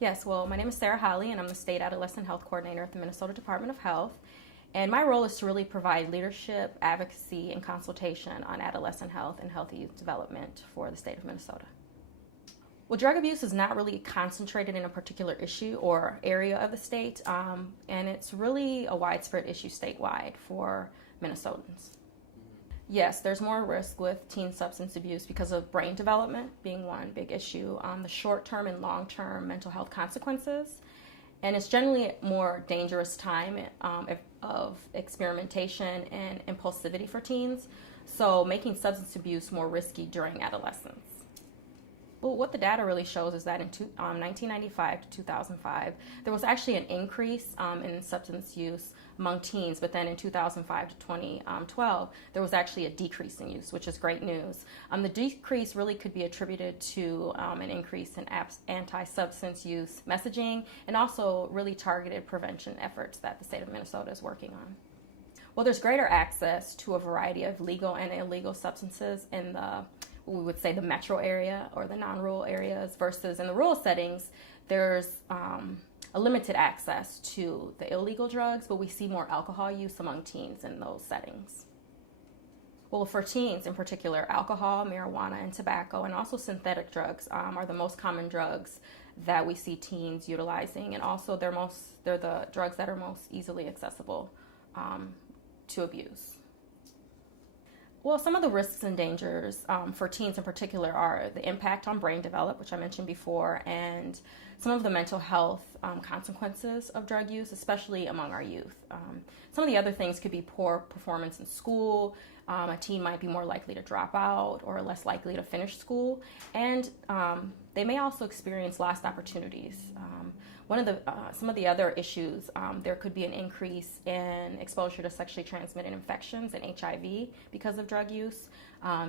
Yes, well, my name is Sara Hollie, and I'm the State Adolescent Health Coordinator at the Minnesota Department of Health. And my role is to really provide leadership, advocacy, and consultation on adolescent health and healthy youth development for the state of Minnesota. Well, drug abuse is not really concentrated in a particular issue or area of the state, and it's really a widespread issue statewide for Minnesotans. Yes, there's more risk with teen substance abuse because of brain development being one big issue, the short-term and long-term mental health consequences, and it's generally a more dangerous time of experimentation and impulsivity for teens, so making substance abuse more risky during adolescence. Well, what the data really shows is that in 1995 to 2005, there was actually an increase in substance use among teens, but then in 2005 to 2012, there was actually a decrease in use, which is great news. The decrease really could be attributed to an increase in anti-substance use messaging and also really targeted prevention efforts that the state of Minnesota is working on. Well, there's greater access to a variety of legal and illegal substances in we would say the metro area or the non-rural areas versus in the rural settings, there's a limited access to the illegal drugs, but we see more alcohol use among teens in those settings. Well, for teens in particular, alcohol, marijuana, and tobacco, and also synthetic drugs are the most common drugs that we see teens utilizing, and also they're the drugs that are most easily accessible to abuse. Well, some of the risks and dangers for teens in particular are the impact on brain development, which I mentioned before, and some of the mental health consequences of drug use, especially among our youth. Some of the other things could be poor performance in school. A teen might be more likely to drop out or less likely to finish school, and they may also experience lost opportunities. Some of the other issues, there could be an increase in exposure to sexually transmitted infections and HIV because of drug use.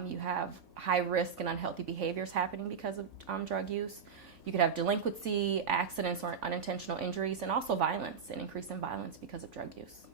You have high risk and unhealthy behaviors happening because of drug use. You could have delinquency, accidents or unintentional injuries, and also violence, an increase in violence because of drug use.